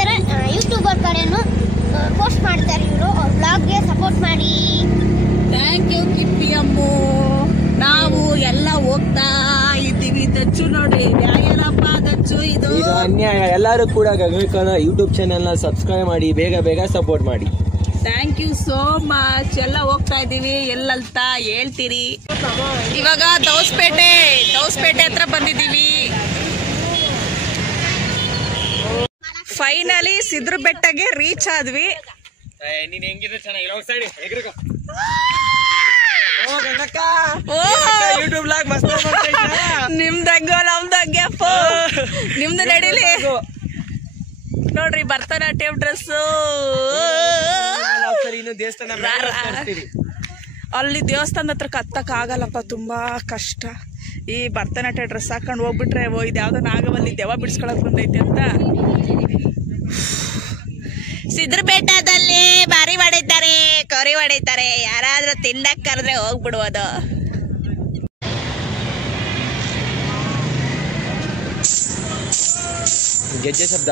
ಥರ ಯೂಟ್ಯೂಬರ್ ಕಡೆನೂ ಪೋಸ್ಟ್ ಮಾಡ್ತಾರೆ ಇವರು. ಅವ್ರ ಬ್ಲಾಗ್ಗೆ ಸಪೋರ್ಟ್ ಮಾಡಿ. ಥ್ಯಾಂಕ್ ಯು ಕಿಪ್ಪಿ ಅಮ್ಮು. ನಾವು ಎಲ್ಲ ಹೋಗ್ತಾ ಇದ್ದೀವಿ. ದಚ್ಚು ನೋಡಿ ಏನಪ್ಪ ದಚ್ಚು ಇದು ಅನ್ಯಾಯ. ಎಲ್ಲರೂ ಕೂಡ ಗಗನಕನ ಯೂಟ್ಯೂಬ್ ಚಾನೆಲ್ ನ ಸಬ್ಸ್ಕ್ರೈಬ್ ಮಾಡಿ, ಬೇಗ ಬೇಗ ಸಪೋರ್ಟ್ ಮಾಡಿ. Thank you so much. ಎಲ್ಲ ಹೋಗ್ತಾ ಇದೀವಿ. ಎಲ್ಲಂತ ಹೇಳ್ತೀರಿ. ಇವಾಗ ದೌಸ್ಪೇಟೆ ಹತ್ರ ಬಂದಿದ್ದೀವಿ. ಫೈನಲಿ ಸಿದ್ರ ಬೆಟ್ಟಗೆ ರೀಚ್ ಆದ್ವಿ. ನೀನ್ ಹೆಂಗಿದ್ರೆ ಚೆನ್ನಾಗಿಲ್ಲ ಯೂಟ್ಯೂಬ್ ಲಾಗ್ ಮಸ್ತ್ ನಿಮ್ದಂಗೋ ನಮ್ದಂಗೆ ಅಪ್ಪು. ನಿಮ್ದು ನಡೀಲಿ ನೋಡ್ರಿ ಭರತನಾಟ್ಯಂ ಡ್ರೆಸ್. ಅಲ್ಲಿ ದೇವಸ್ಥಾನದ ಹತ್ರ ಕತ್ತಕ್ ಆಗಲ್ಲಪ್ಪ, ತುಂಬಾ ಕಷ್ಟ. ಈ ಭರತನಾಟ್ಯ ಡ್ರೆಸ್ ಹಾಕೊಂಡು ಹೋಗ್ಬಿಟ್ರೆ ಇದು ಯಾವ್ದೋ ನಾಗವಲ್ಲಿ ದೆವ್ವ ಬಿಡಿಸ್ಕೊಳಕ್ ಬಂದೈತೆ ಅಂತ. ಸಿದ್ರ ಬೆಟ್ಟದಲ್ಲಿ ಬಾರಿ ಹೊಡಿತಾರೆ, ಕೊರಿ ಹೊಡಿತಾರೆ. ಯಾರಾದ್ರೂ ತಿನ್ನಕ್ ಕರೆದ್ರೆ ಹೋಗ್ಬಿಡುವುದು. ಗೆಜ್ಜೆ ಶಬ್ದ.